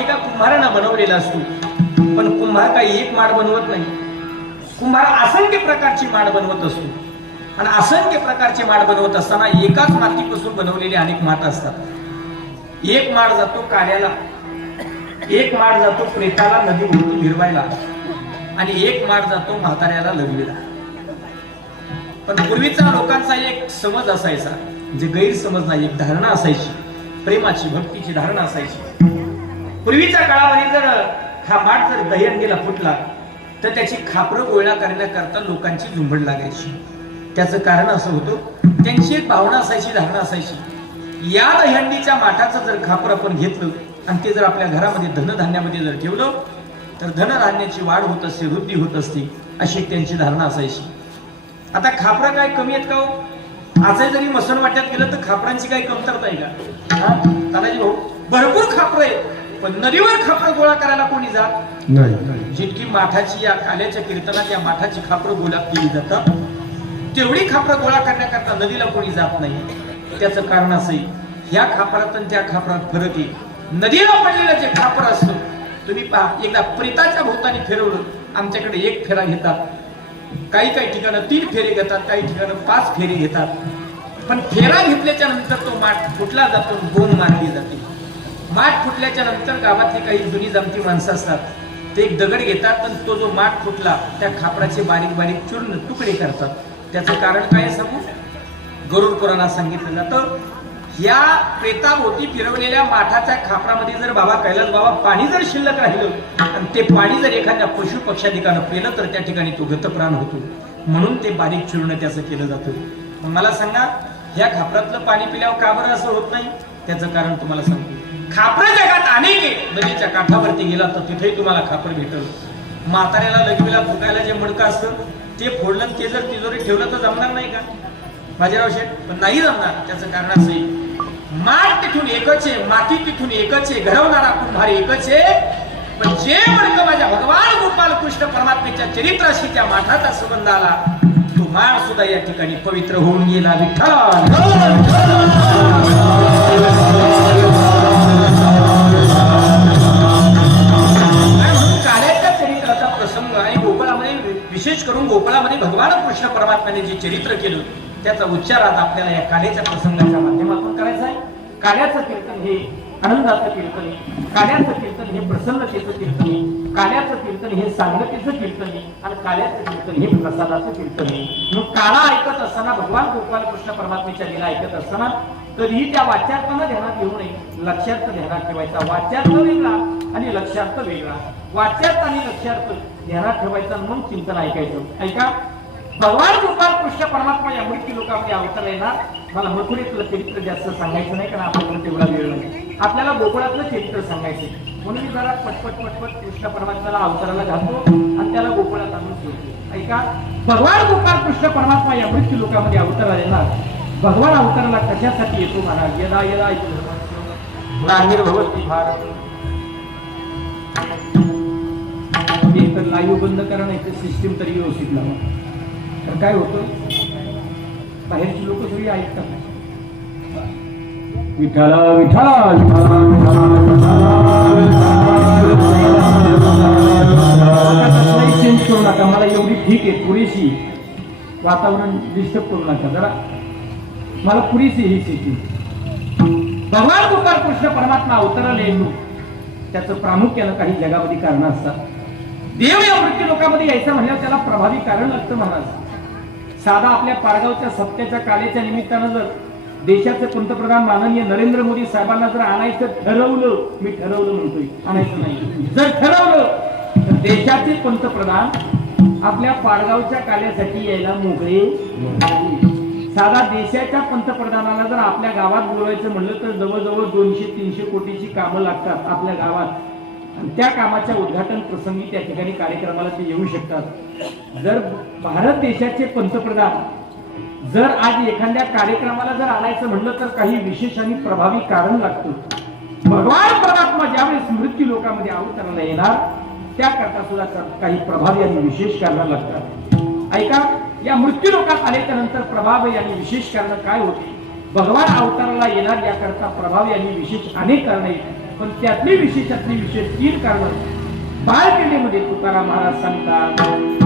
एका कुंभारानं बनवलेला असतो. पण कुंभार काही एक माड बनवत नाही. कुंभार असंख्य प्रकारची माड बनवत असतो. आणि असंख्य प्रकारचे माड बनवत असताना एकाच मातीपासून बनवलेले अनेक माठ असतात. एक माड जातो काड्याला एक माड जातो प्रेताला नदी भोवती भिरवायला आणि एक माड जातो म्हाताऱ्याला लग्नीला पण पूर्वीचा लोकांचा एक समज असायचा म्हणजे गैरसमज नाही एक धारणा असायची प्रेमाची भक्तीची धारणा असायची. पूर्वीच्या काळामध्ये जर हा माठ जर दहीहंडीला फुटला तर त्याची खापरं गोळा करण्याकरता लोकांची झुंबड लागायची. त्याचं कारण असं होतं त्यांची एक भावना असायची धारणा असायची. या दहीहंडीच्या माठाचं जर खापर आपण घेतलं आणि ते जर आपल्या घरामध्ये धनधान्यामध्ये जर ठेवलं तर धनधान्याची वाढ होत असते वृद्धी होत असते अशी त्यांची धारणा असायची. आता खापरं काय कमी आहेत का हो? आजही जरी मसन वाट्यात गेलं तर खापरांची काही कमतरता आहे का? हा? तानाजी भाऊ भरपूर खापरं आहेत. पण नदीवर खापरं गोळा करायला कोणी जात? नाही. जितकी माठाची या काल्याच्या कीर्तनात या माठाची खापरं गोळा केली जातात तेवढी खापरं गोळा करण्याकरता नदीला कोणी जात नाही. त्याचं कारण असं आहे ह्या खापरात आणि त्या खापरात फरक आहे. नदीला पडलेलं जे खापर असतं तुम्ही पहा एकदा प्रेताच्या भोवतानी फिरवलं आमच्याकडे एक फेरा घेतात. काही काही ठिकाणं तीन फेरे घेतात काही ठिकाणं पाच फेरे घेतात. पण फेरा घेतल्याच्या नंतर तो माठ फुटला जातो गोम मारली जाते. माठ फुटल्याच्या नंतर गावातली काही जुनी जमती माणसं असतात. ते एक दगड घेतात पण तो जो माठ फुटला त्या खापराचे बारीक बारीक चूर्ण तुकडे करतात. त्याचं कारण काय सांगू? गरुड पुराणात सांगितलं जातं या प्रेताभोवती फिरवलेल्या माठाच्या खापरामध्ये जर बाबा कैलास बाबा पाणी जर शिल्लक राहिलं आणि ते पाणी जर एखाद्या पशु पक्षाधिकानं पेलं तर त्या ठिकाणी तो गतप्राण होतो. म्हणून ते बारीक चूर्ण त्याचं केलं जातं. मला सांगा या खापरातलं पाणी पिल्यावर का बरं असं होत नाही? त्याचं कारण तुम्हाला सांगतो. खापर जगात अनेक आहे नदीच्या काठावरती गेला तर तिथेही तुम्हाला खापर भेटल. म्हाताऱ्याला लघवीला फुकायला जे मडकं असतं ते फोडलं ते जर तिजोरी ठेवलं तर जमणार नाही का? बाजीराव शेठ पण नाही जमणार. त्याचं कारण असं आहे. माठ तिथून एकच आहे माती तिथून एकच आहे घडवणारा कुंभार एकच आहे. पण जे मडकं माझ्या भगवान गोपाल कृष्ण परमात्मेच्या चरित्राशी त्या माठाचा संबंध आला तो माळ सुद्धा या ठिकाणी पवित्र होऊन गेला. विठ्ठल! विशेष करून गोकुळामध्ये भगवान कृष्ण परमात्म्याने जे चरित्र केलं त्याचा उच्चार आज आपल्याला या काल्याच्या प्रसंगाच्या माध्यमातून करायचा आहे. काल्याचं कीर्तन हे आनंदाचं कीर्तन काल्याचं कीर्तन हे प्रसन्नतेचं कीर्तन काल्याचं कीर्तन हे सांगतेचं कीर्तन आणि काल्याचं कीर्तन हे प्रसादाचं कीर्तन मग काळा ऐकत असताना भगवान गोपाल कृष्ण परमात्मेच्या लीला ऐकत असताना कधीही त्या वाच्यार्थानं ध्यानात घेऊ नये. लक्षार्थ ध्यानात ठेवायचा. वाच्यार्थ वेगळा आणि लक्षार्थ वेगळा. वाच्यार्थ आणि लक्षार्थ ध्यानात ठेवायचा म्हणून मग चिंतन ऐकायचं. ऐका? भगवान गोपाल कृष्ण परमात्मा या मृत्यू लोकांमध्ये अवतार येणार. मला मथुरेतलं चरित्र जास्त सांगायचं नाही कारण आपल्याकडे तेवढा वेळ नाही. आपल्याला गोकुळातलं चरित्र सांगायचं म्हणून मी जरा पटपट पटपट कृष्ण परमात्म्याला अवताराला घालतो आणि त्याला गोकुळात आणून ठेवतो. ऐका? भगवान गोपाल कृष्ण परमात्मा या मृत्यू लोकांमध्ये अवतार येणार. भगवान अवताराला कशासाठी येतो महाराज? यदा यदा भारत. तर लाईव्ह बंद करा नाही तर सिस्टीम तरी व्यवस्थित लावा. तर काय होतं? बाहेरची लोक सगळी ऐकतात. विठाला विठाला चेंज करू नका. मला एवढी ठीक आहे. पुरेशी वातावरण डिस्टर्ब करू नका. जरा मला पुरीशी ही स्थिती भगवान गोपाल कृष्ण परमात्मा अवतराला येतो. त्याचं प्रामुख्यानं काही जगामध्ये कारण असतात. देव या मृत्यू लोकांमध्ये यायचं म्हणल्यावर त्याला प्रभावी कारण लागतं महाराज. साधा आपल्या पारगावच्या सत्याच्या कालेच्या निमित्तानं जर देशाचे पंतप्रधान माननीय नरेंद्र मोदी साहेबांना जर आणायचं ठरवलं मी ठरवलं म्हणतोय आणायचं नाही. जर ठरवलं तर देशाचे पंतप्रधान आपल्या पाडगावच्या कार्यासाठी यायला मोकळे नाही. साधा देशाच्या पंतप्रधानाला जर आपल्या गावात बोलवायचं म्हणलं तर जवळजवळ दोनशे तीनशे कोटीची कामं लागतात आपल्या गावात. आणि त्या कामाच्या उद्घाटन प्रसंगी त्या ठिकाणी कार्यक्रमाला ते येऊ शकतात. जर भारत देशाचे पंतप्रधान जर आज एखाद्या कार्यक्रमाला जर आणायचं म्हणलं तर काही विशेष आणि प्रभावी कारण लागतं. भगवान परमात्मा ज्यावेळेस मृत्यू लोकांमध्ये अवतराला येणार त्याकरता सुद्धा काही प्रभावी आणि विशेष कारण लागतात. ऐका या मृत्यू लोकात आल्याच्यानंतर प्रभावी यांनी विशेष कारण काय होते? भगवान अवताराला येणार याकरता प्रभाव यांनी विशेष अनेक कारण पण त्यातली विशेषातली विशेष तीन कारण बाळकिल्लीमध्ये तुकाराम महाराज सांगतात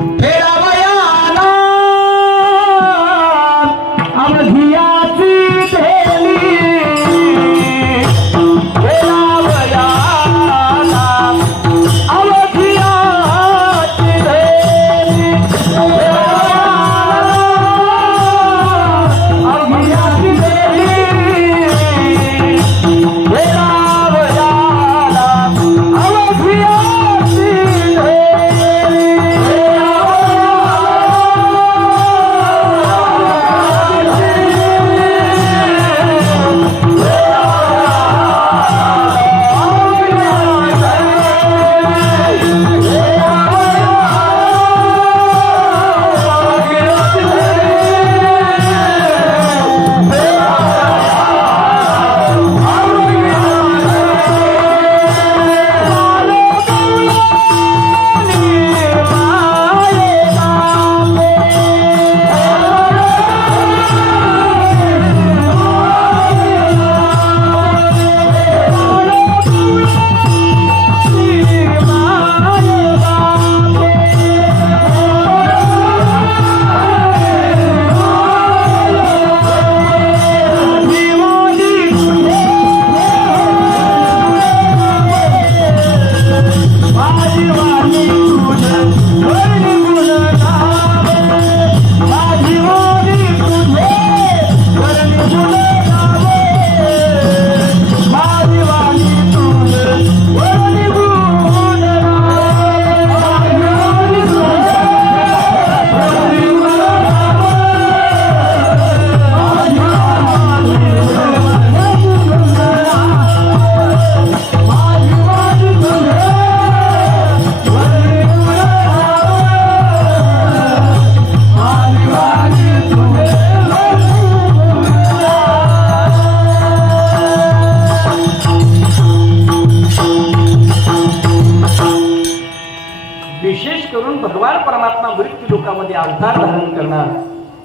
लोकामध्ये अवतार धारण करणार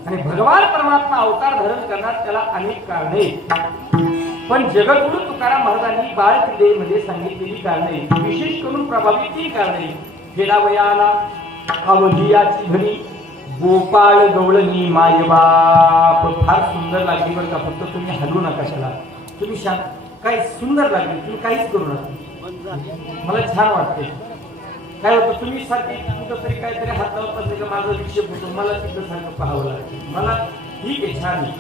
आणि भगवान परमात्मा अवतार धारण करणार त्याला अनेक कारणे. पण जगद्गुरु तुकाराम महाराजांनी बाळ क्रीडेमध्ये सांगितलेली कारणे विशेष करून प्रभावी ती कारणे. वेळावयाला अवधियाची घडी गोपाळ गवळणी मायबाप फार सुंदर लागली बरं का फक्त तुम्ही हलवू नका त्याला. तुम्ही शांत काय सुंदर लागली तुम्ही काहीच करू नका. मला छान वाटते काय होतं तुम्ही सारखे कुठं तरी काहीतरी हात लावत असेल का माझा विक्षेप होतो मला तिथं सारखं पाहावं लागतं मला ठीक आहे छान आहे.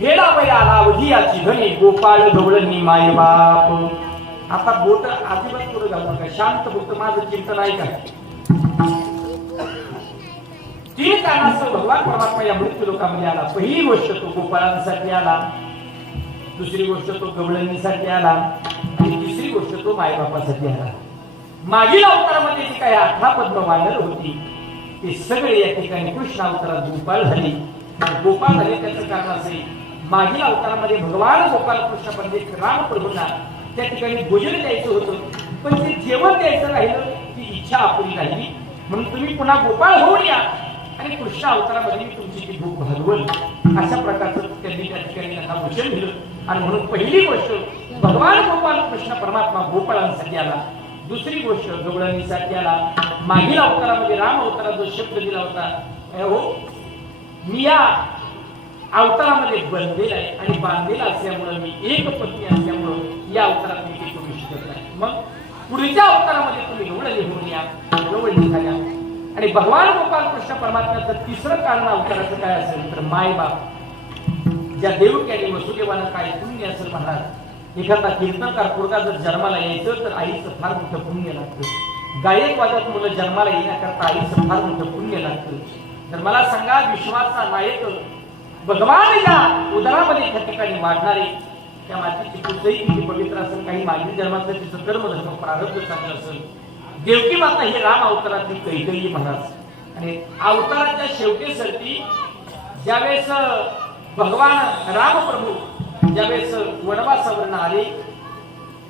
गेला बाई आला अवधियाची घणी गोपाळ ढवळणी माय बाप. आता बोट अजिबात पुढे घालू नका. शांत फक्त माझं चिंतन आहे का तीन कारणास्तव भगवान परमात्मा या मृत्यू लोकांमध्ये आला? पहिली गोष्ट तो गोपाळांसाठी आला. दुसरी गोष्ट तो गवळणीसाठी आला. आणि तिसरी गोष्ट तो मायबापासाठी आला. मागील अवतारामध्ये जी काही अठरा पद्म वानर होती ते सगळे या ठिकाणी कृष्ण अवतारात गोपाळ झाली. गोपाळ झाले त्याचं कारण असे मागील अवतारामध्ये भगवान गोपाळ कृष्ण पंडित रामप्रभूंना त्या ठिकाणी भोजन द्यायचं होतं. पण ते जेवण द्यायचं राहिलं ती इच्छा आपली राहिली. म्हणून तुम्ही पुन्हा गोपाळ होऊन या. आणि कृष्ण अवतारामध्ये मी तुमची ती भूक भागवल. अशा प्रकारचं त्यांनी त्या ठिकाणी त्यांना वचन दिलं. आणि म्हणून पहिली गोष्ट भगवान गोपाल कृष्ण परमात्मा गोपाळांसाठी आला. दुसरी गोष्ट गवळणीसाठी आला मागील अवतारामध्ये राम अवतारात जो शब्द दिला होता हो मी या अवतारामध्ये बनलेला आहे आणि बांधलेला असल्यामुळं मी एक पत्नी असल्यामुळं या अवतारात मी ते करू शकत नाही. मग पुढच्या अवतारामध्ये तुम्ही एवढं लिहून या गवळणी झाल्या आणि भगवान गोपाल कृष्ण परमात्म्याचं तिसरं कारण अवताराचं काय असेल तर माय बाप ज्या देवक्याने वसुदेवानं काय पुण्य असेल महाराज एखादा कीर्तनकार पोरगा जर जन्माला यायचं तर आईचं फार मोठं पुण्य लागतं. गायक वादक मुलं जन्माला येण्याकरता आईचं फार मोठं पुण्य लागतं. तर मला सांगा विश्वाचा नायक भगवान या उदरामध्ये त्या ठिकाणी वाढणारे त्या मातीची कुठेही किती पवित्र असेल काही मागील जन्माचं तिचं कर्म धर्म प्रारब्ध चांगलं असेल देवकी माता हे राम अवतारातली कैकयी महाराज. आणि अवताराच्या शेवटी सरती ज्यावेळेस भगवान रामप्रभू ज्यावेळेस वनवासावरून आले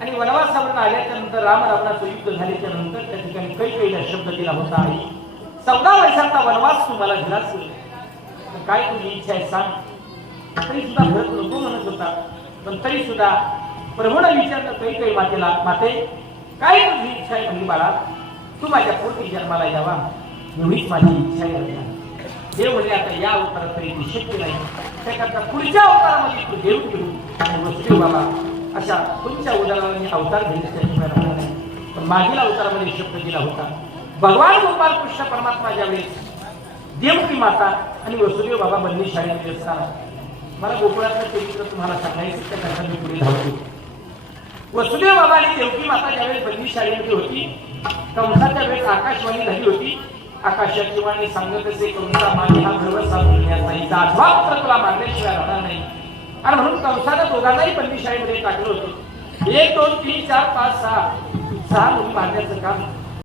आणि वनवासावरून आल्याच्यानंतर राम रावणाचं युद्ध झाल्याच्यानंतर त्या ठिकाणी कैकईला शब्द दिला होता. आई चौदा वर्षाचा वनवास तुम्हाला दिला असेल तर काय तुझी इच्छा आहे सांग. तरी सुद्धा भरत नको म्हणत होता. पण तरी सुद्धा प्रभूनं विचारलं काही काही मातेला माते काय तुझी इच्छा आहे म्हणजे बाळा? तू माझ्या पूर्वी जन्माला यावा. एवढीच माझी इच्छा आहे. देव म्हणजे आता या अवतारात तरी ते शक्य नाही. त्याकरता पुढच्या अवतारामध्ये तू देव घेऊ आणि वसुदेव बाबा अशा कोणत्या उदाहरणाने अवतार घेण्याच्या नाही पण मागील अवतारामध्ये शब्द दिला होता भगवान गोपाल कृष्ण परमात्मा ज्यावेळेस देवकी माता आणि वसुदेव बाबा बंदी शाळेमध्ये असताना मला गोकुळातलं चरित्र तुम्हाला सांगायचं त्याकरता मी पुढे धावतो वसुदेव बाबा आणि देवकी माता ज्यावेळेस बंदी शाळेमध्ये होती कंसाच्या वेळेस आकाशवाणी झाली होती आकाशाची वाणी सांगत असे कंसा माझी हा गर्व साधून नाही जाधवा तर तुला मारल्याशिवाय राहणार नाही. आणि म्हणून कंसानं दोघांनाही बंदी शाळेमध्ये टाकलं होतं. एक दोन तीन चार पाच सहा. सहा मुली मारण्याचं काम.